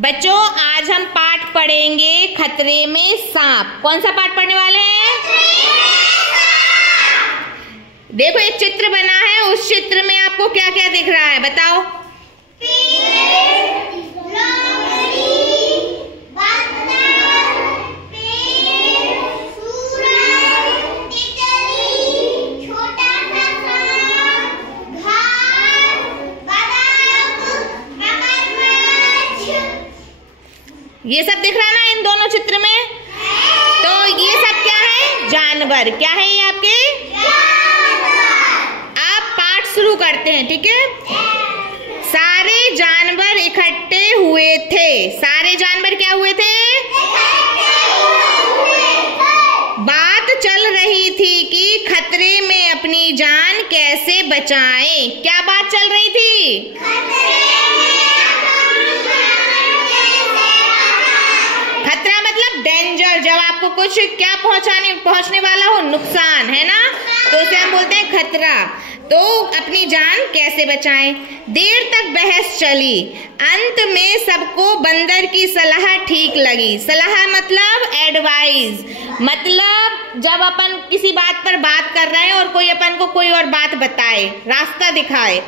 बच्चों आज हम पाठ पढ़ेंगे खतरे में सांप। कौन सा पाठ पढ़ने वाले हैं? देखो एक चित्र बना है, उस चित्र में आपको क्या क्या दिख रहा है बताओ। ये सब दिख रहा है ना इन दोनों चित्र में। तो ये सब क्या है? जानवर। क्या है ये आपके? आप पाठ शुरू करते हैं, ठीक है। सारे जानवर इकट्ठे हुए थे। सारे जानवर क्या हुए थे? बात चल रही थी कि खतरे में अपनी जान कैसे बचाएं। क्या बात चल रही थी? खतरा मतलब डेंजर, जब आपको कुछ क्या पहुंचने वाला हो, नुकसान, है ना, तो उसे हम बोलते हैं खतरा। तो अपनी जान कैसे बचाएं। देर तक बहस चली, अंत में सबको बंदर की सलाह ठीक लगी। सलाह मतलब एडवाइस, मतलब जब अपन किसी बात पर बात कर रहे हैं और कोई अपन को कोई और बात बताए, रास्ता दिखाए,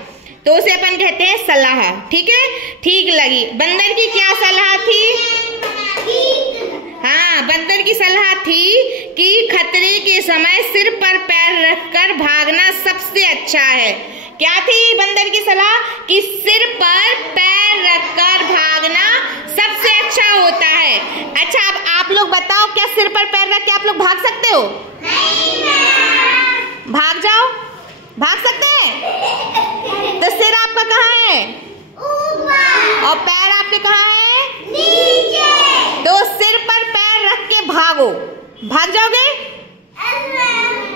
तो उसे अपन कहते हैं सलाह, ठीक है। ठीक लगी। बंदर की क्या सलाह थी? हाँ, बंदर की सलाह थी कि खतरे के समय सिर पर पैर रखकर भागना सबसे अच्छा है। क्या थी बंदर की सलाह? कि सिर पर पैर रखकर भागना सबसे अच्छा होता है। अच्छा, अब आप लोग बताओ, क्या सिर पर पैर रख के आप लोग भाग सकते हो? नहीं। भाग जाओ, भाग सकते हैं? तो सिर आपका कहाँ है? ऊपर। और पैर आपके कहाँ है? नीचे। तो सिर पर पैर रख के भागो। भाग जाओगे?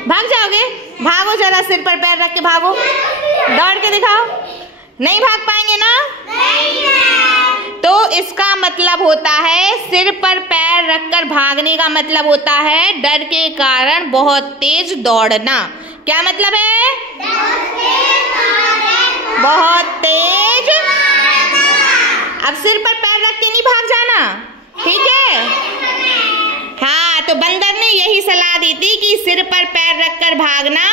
भाग जाओगे? भागो जरा, सिर पर पैर रख के भागो। दौड़ के दिखाओ। नहीं भाग पाएंगे ना? नहीं। तो इसका मतलब होता है, सिर पर पैर रखकर भागने का मतलब होता है डर के कारण बहुत तेज दौड़ना। क्या मतलब है? बहुत तेज। अब सिर पर पैर रख के नहीं भाग जाना, ठीक है। हाँ, तो बंदर ने यही सलाह दी थी कि सिर पर पैर रखकर भागना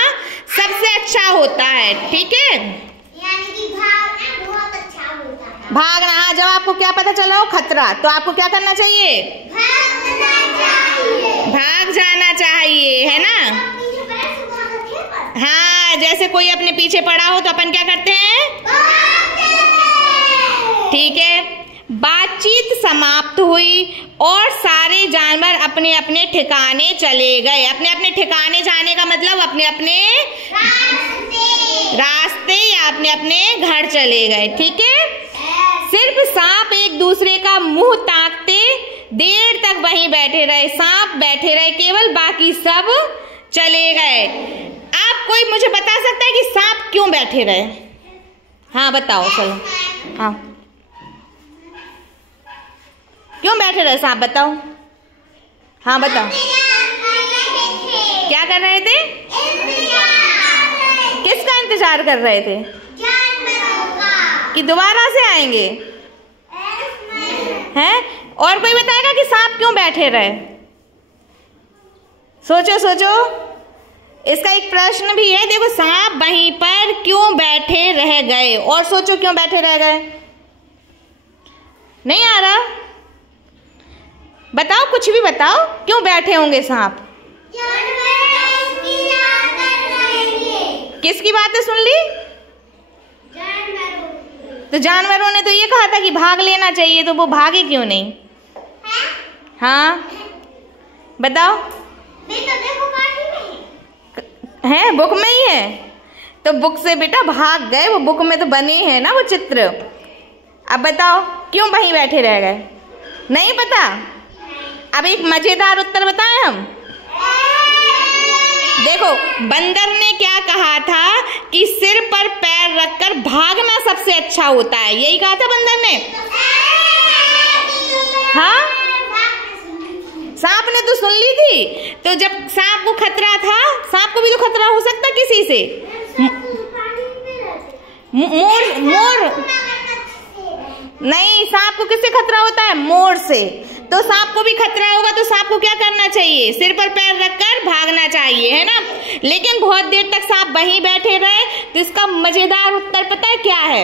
सबसे अच्छा होता है, ठीक है। यानी कि भागना बहुत अच्छा होता है। भागना, हाँ, जब आपको क्या पता चला हो खतरा, तो आपको क्या करना चाहिए? भागना चाहिए। भाग जाना चाहिए, है ना। हाँ, जैसे कोई अपने पीछे पड़ा हो तो अपन क्या करते हैं? ठीक है। बातचीत समाप्त हुई और सारे जानवर अपने अपने ठिकाने चले गए। अपने अपने ठिकाने जाने का मतलब अपने अपने रास्ते या अपने अपने घर चले गए, ठीक है। सिर्फ सांप एक दूसरे का मुंह ताकते देर तक वहीं बैठे रहे। सांप बैठे रहे केवल, बाकी सब चले गए। आप कोई मुझे बता सकता है कि सांप क्यों बैठे रहे? हाँ बताओ, चलो। हाँ, क्यों बैठे रहे सांप, बताओ। हाँ बताओ। क्या कर रहे थे? किसका इंतजार कर रहे थे? कि दोबारा से आएंगे, हैं? और कोई बताएगा कि सांप क्यों बैठे रहे? सोचो सोचो, इसका एक प्रश्न भी है। देखो, सांप वहीं पर क्यों बैठे रह गए, और सोचो क्यों बैठे रह गए। नहीं आ रहा? बताओ, कुछ भी बताओ, क्यों बैठे होंगे सांप? किसकी बातें सुन ली? तो जानवरों ने तो ये कहा था कि भाग लेना चाहिए, तो वो भागे क्यों नहीं? हाँ बताओ। है, बुक में ही है, तो बुक से बेटा भाग गए, वो बुक में तो बने हैं ना वो चित्र। अब बताओ क्यों वहीं बैठे रह गए? नहीं पता? अब एक मजेदार उत्तर बताएं हम। देखो, बंदर ने क्या कहा था कि सिर पर पैर रखकर भागना सबसे अच्छा होता है, यही कहा था बंदर ने। हाँ, सांप ने तो सुन ली थी। तो जब सांप को खतरा था, सांप को भी तो खतरा हो सकता किसी से। मोर मोर नहीं, सांप को किससे खतरा होता है? मोर से। तो सांप को भी खतरा होगा तो सांप को क्या करना चाहिए? सिर पर पैर रखकर भागना चाहिए, है ना। लेकिन बहुत देर तक सांप वहीं बैठे रहे, तो इसका मजेदार उत्तर पता है क्या है?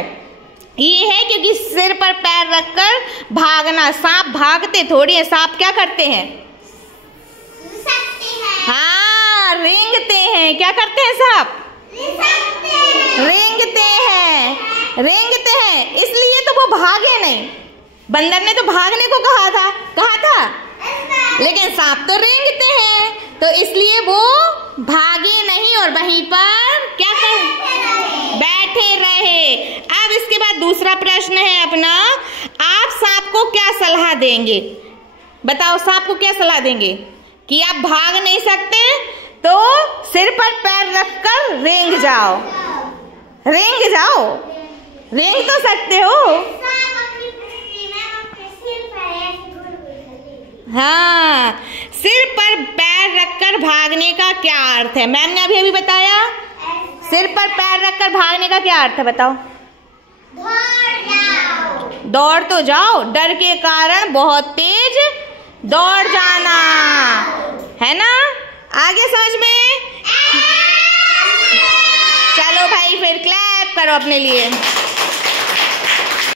ये है क्योंकि सिर पर पैर रखकर भागना, सांप भागते थोड़ी है, सांप क्या करते हैं? हाँ, रेंगते हैं। क्या करते हैं सांप? रेंगते हैं, रेंगते हैं। इसलिए तो वो भागे नहीं। बंदर ने तो भागने को कहा था, लेकिन सांप तो रेंगते हैं, तो इसलिए वो भागे नहीं और वहीं पर क्या कर बैठे रहे। अब इसके बाद दूसरा प्रश्न है अपना, आप सांप को क्या सलाह देंगे? बताओ, सांप को क्या सलाह देंगे? कि आप भाग नहीं सकते तो सिर पर पैर रखकर रेंग जाओ। रेंग जाओ, रेंग तो सकते हो। हाँ, सिर पर पैर रखकर भागने का क्या अर्थ है? मैम ने अभी बताया। सिर पर पैर रखकर भागने का क्या अर्थ है? बताओ। दौड़ तो जाओ, डर के कारण बहुत तेज दौड़ जाना, है ना। आगे समझ में? चलो भाई, फिर क्लैप करो अपने लिए।